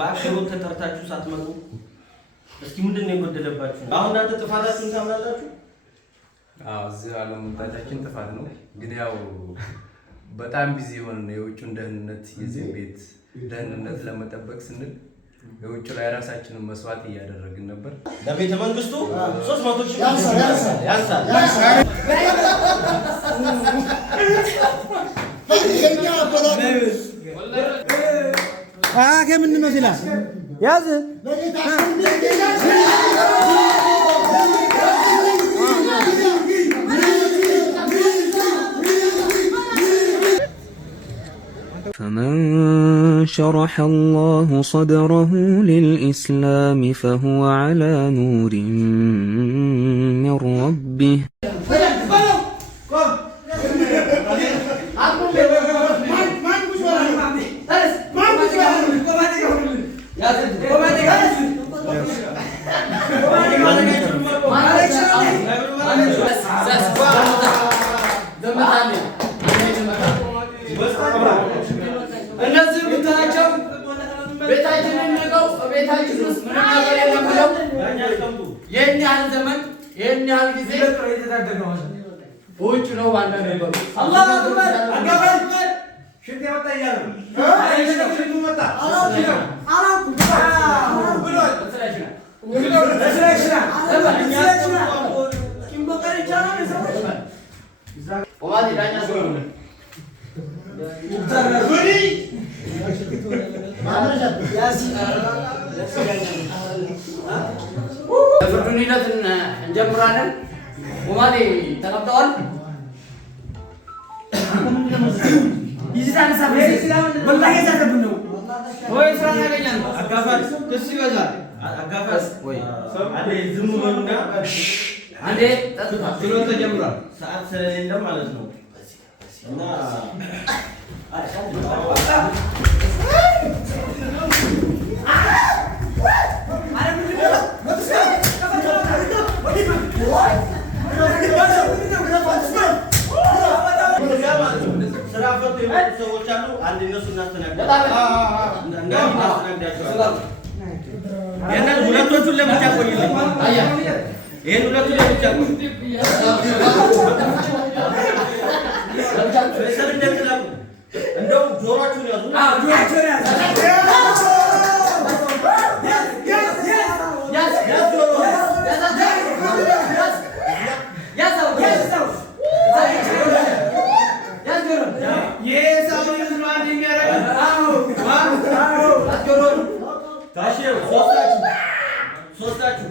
ባክሽሩን ተጠርታችሁ ሳትመጡ እስኪ ምንድነው የጎደለባችሁ? አሁን እናንተ ጥፋታችሁን ታምናላችሁ? እዚህ አለመምጣታችን ጥፋት ነው፣ ግን ያው በጣም ቢዚ ሆነን የውጭውን ደህንነት የዚህ ቤት ደህንነት ለመጠበቅ ስንል የውጭ ላይ ራሳችንን መስዋዕት እያደረግን ነበር። ለቤተ መንግስቱ 300 ሺህ ያንሳል። ከምንድን ነው ሲላል ያዝ فمن شرح الله صدره للإسلام فهو على نور من ربه እነዚህ ብታቸው ቤታችንን ነገው ቤታችን ውስጥ ምን ነገር የለም ብለው ይህን ያህል ዘመን ይህን ያህል ጊዜ ውጭ ነው ባንዳ ነበሩ። አላሁ አክበር አጋባይ ሽንት ያወጣ እያለ ነው። ሽንቱ መጣ አላውኩም ብሎ ፍርዱን ሂደት እንጀምራለን። ወማኔ ተቀምጠዋል። ወላሂ የዛተብን ነው ወይ ስራ ያገኛል። አጋፋት ደስ ይበዛል። አጋፋት ወይ አንዴ ዝም በሉና አንዴ ጠጥታ ብሎ ተጀምሯል። ሰዓት ስለሌለ ማለት ነው እና ሰዎች አሉ። አንድ እነሱ እናስተናግዳቸዋለን። ሁለቶቹን ለብቻ ቆይልኝ። ይሄን ሁለቱን ለብቻ ቆይ። እንደው ጆሮአችሁን ያዙ። ጆሮአችሁን ያዙ።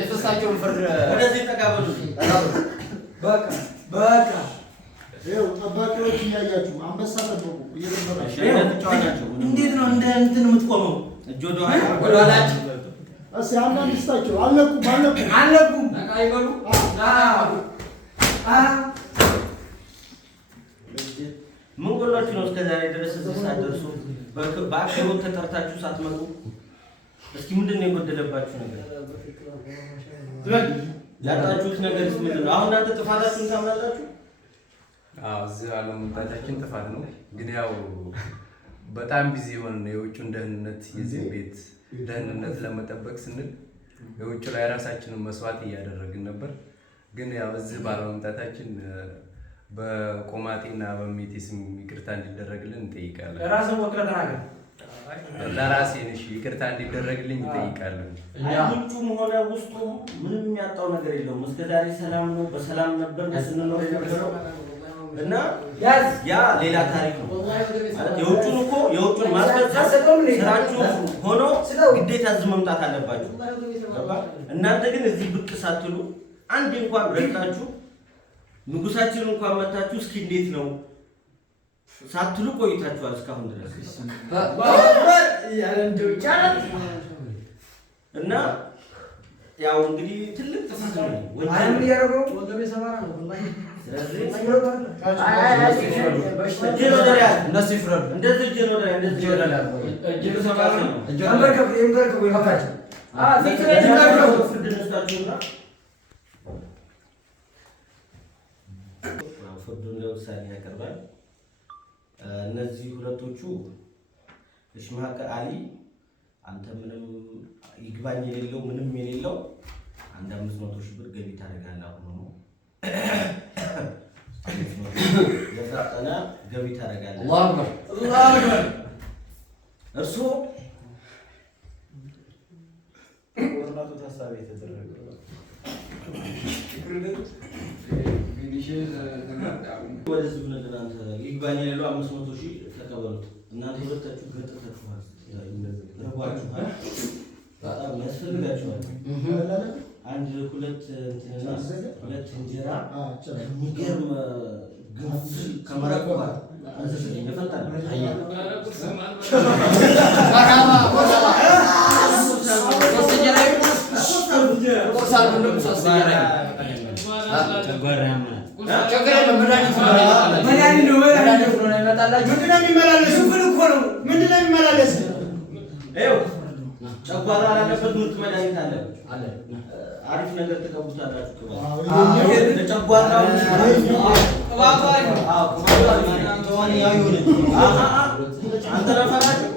የሶስታቸውን ፍርድ ወደዚህ ተጋበሉ። በቃ በቃ ይኸው ጠባቂዎች እያያችሁ አንበሳ ጠብቁ እየደበራችሁ እንዴት ነው እንደ እንትን የምትቆመው? እጅ ወደ ኋላችሁ እስኪ አንዳንድ ስታቸው አለቁም ነቃ ይበሉ። ምን ጎላችሁ ነው እስከዛሬ ድረስ እዚህ ሳትደርሱ በአክብሮት ተጠርታችሁ ሳትመጡ? እስኪ ምንድነው የጎደለባችሁ ነገር? ያጣችሁት ነገርስ ምንድነው? አሁን እናንተ ጥፋታችሁን ታምናላችሁ? እዚህ አለመምጣታችን ጥፋት ነው፣ ግን ያው በጣም ቢዚ ሆነን የውጭውን ደህንነት የዚህ ቤት ደህንነት ለመጠበቅ ስንል የውጭ ላይ ራሳችንን መስዋዕት እያደረግን ነበር። ግን ያው እዚህ ባለመምጣታችን በቆማጤና በሚቴ ስም ይቅርታ እንዲደረግልን እንጠይቃለን። ራስን ወክለህ ተናገር። ለራሴ ነሽ ይቅርታ እንዲደረግልኝ እንጠይቃለን። ውጩም ሆነ ውስጡ ምንም የሚያጣው ነገር የለውም። እስከዛሬ ሰላም ነው፣ በሰላም ነበር ስንኖር የነበረው እና ያ ሌላ ታሪክ ነው። የውጩን እኮ የውጩን ማስፈጸም ስራችሁ ሆኖ ግዴታ እዚህ መምጣት አለባችሁ። እናንተ ግን እዚህ ብቅ ሳትሉ አንድ እንኳን ረግጣችሁ ንጉሳችንን እንኳን መታችሁ እስኪ እንዴት ነው ሳትሉ ቆይታችኋል እስካሁን ድረስ እና ያው እንግዲህ ትልቅ ጥፋት ነው። ወንጀል ስለዚህ እጅን ወደ ላይ እነሱ ይፍረዱ። እንደዚህ እጅን ወደ ላይ እንደዚህ ወደ ላይ እጅን ሰማራ እንበርከው ይፈካቸው ፍርድ ነስታችሁና ፍርዱን ለውሳኔ ያቀርባል። እነዚህ ሁለቶቹ እሽማቅ አሊ አንተ ምንም ይግባኝ የሌለው ምንም የሌለው 500 ሺህ ብር ገቢ ታደርጋለህ። አሁን ነው የፈጠነ ገቢ ታደርጋለህ። አላሁ አክበር አላሁ አክበር። እርሱ ወርናቱ ታሳቢ የተደረገ ወደዚህ ብለን አንተ ይግባኝ የሌለው 500 ሺህ ተቀበሉት። እናንተ ሁለታችሁ ገጥታችኋል፣ ረቧችኋል፣ በጣም ያስፈልጋችኋል። አንድ ሁለት እንጀራ የሚገርም ግንፍ ከመረቁ ጋር ይፈጣል። ጨጓራ ያለበት ምርጥ መድኃኒት አለ። አሪፍ ነገር ተቀቡታላችሁ። ለጨጓራው አንተ ረፈራችሁ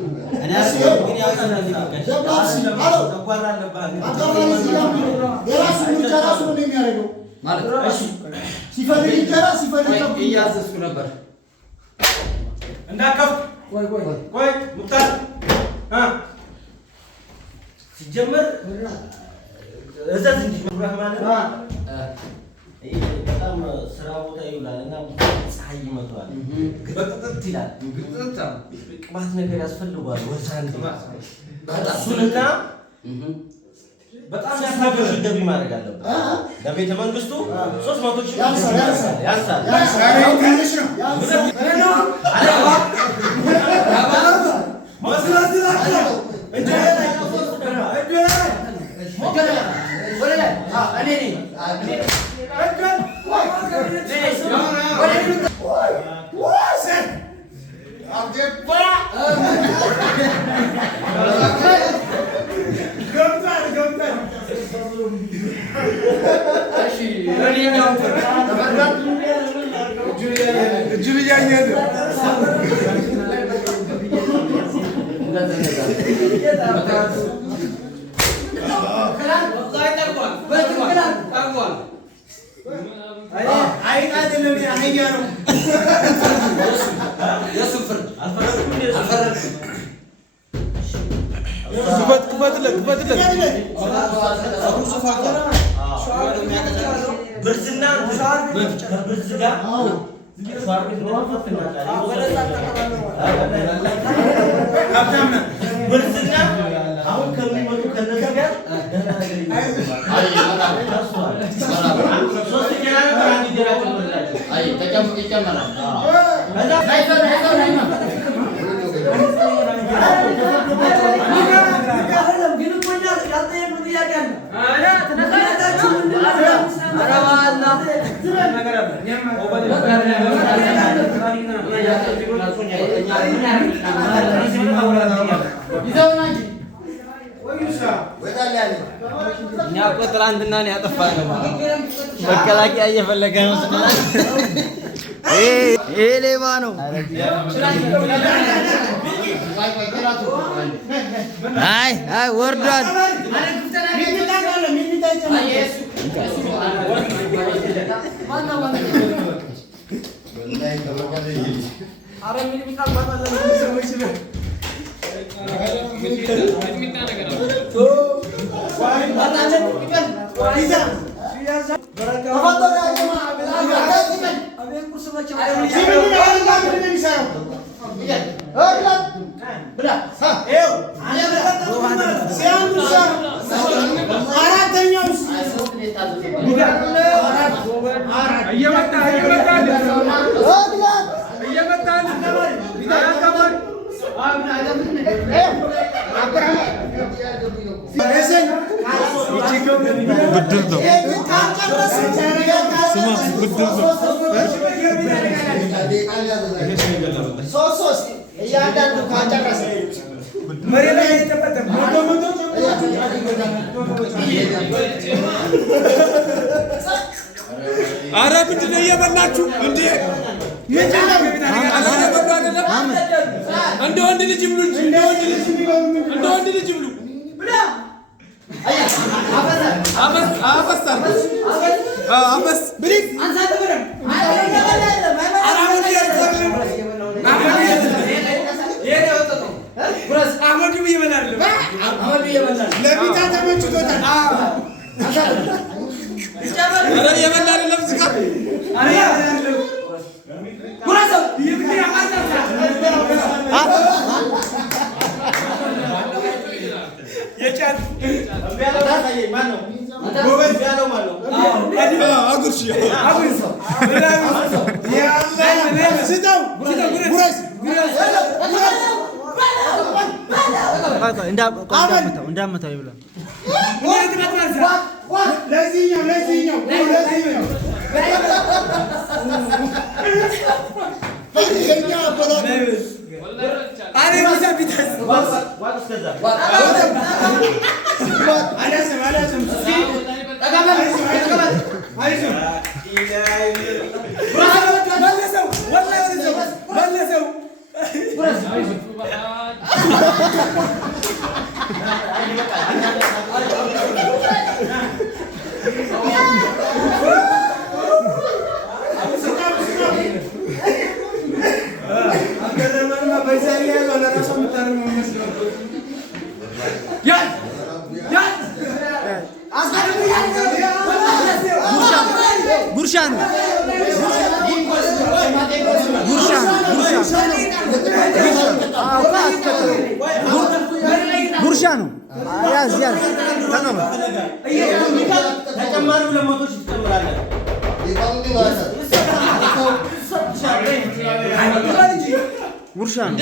እያዘዝኩ ነበር እንዳከፍ ቆይ ሙክታር ሲጀመር እዛዝ እንጂ ረህማን በጣም ስራ ቦታ ይውላል እና ፀሐይ ይመታዋል፣ ግጥጥጥ ይላል። ቅባት ነገር ያስፈልገዋል። ወሳን እሱንና በጣም ያሳገሽ ገቢ ማድረግ አለበት። ለቤተ መንግስቱ 300 ሺህ ያንሳል። እኛ እኮ ትናንትና ነው ያጠፋነው። መከላከያ እየፈለገ ነው ስንል ይሄ ሌባ ነው። አይ አይ ወርዷል። ብድር ነው። ሶስት እያንዳንዱ ካጨረሰ ኧረ ምንድን ነው እየበላችሁ እንዴ? እንደ ወንድ ልጅ ብሉ እንጂ እንደ ወንድ ልጅ ብሉ። አፈስ ብሪክ አህመዱ ይበላል። ለቢታ ተመችቶታል። ኧረ እየበላ አይደለም ዝጋ እንዳመታው ይብላል። ለዚህኛው ጉርሻ ነው። ያዝ ተጨማሪ 200 ሺህ ትጨምራለህ። ጉርሻ ነው።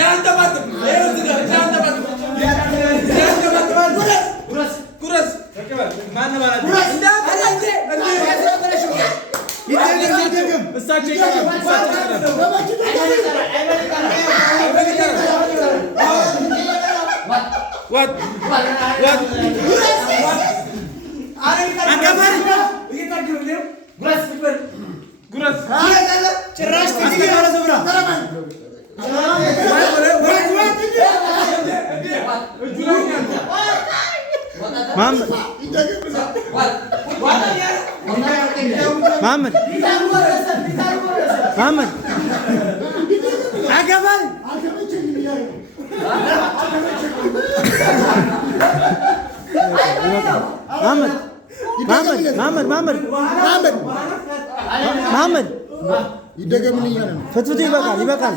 መሐመድ አገባል መሐመድ ይደገምልኝ ያለ ነው። ፍትፍቱ ይበቃል።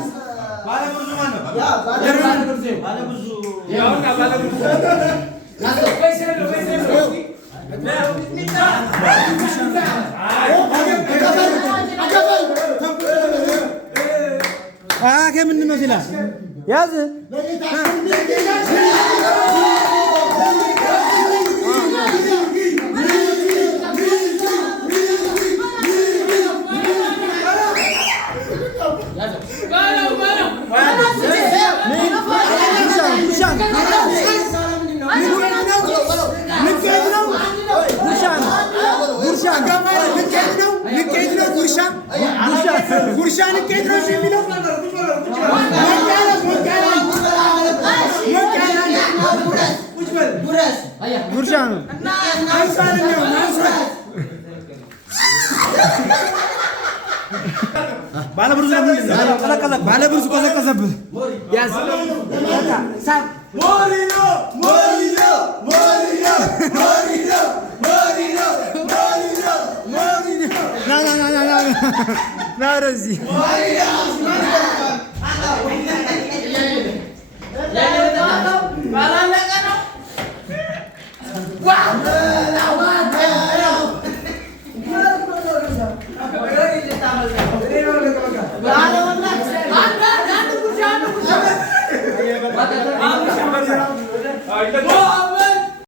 ምንድን ነው ሲላ ያዝ ጉርሻ ነው። ባለብርዙ ቀዘቀዘብህ። ና ወደዚህ ባላለ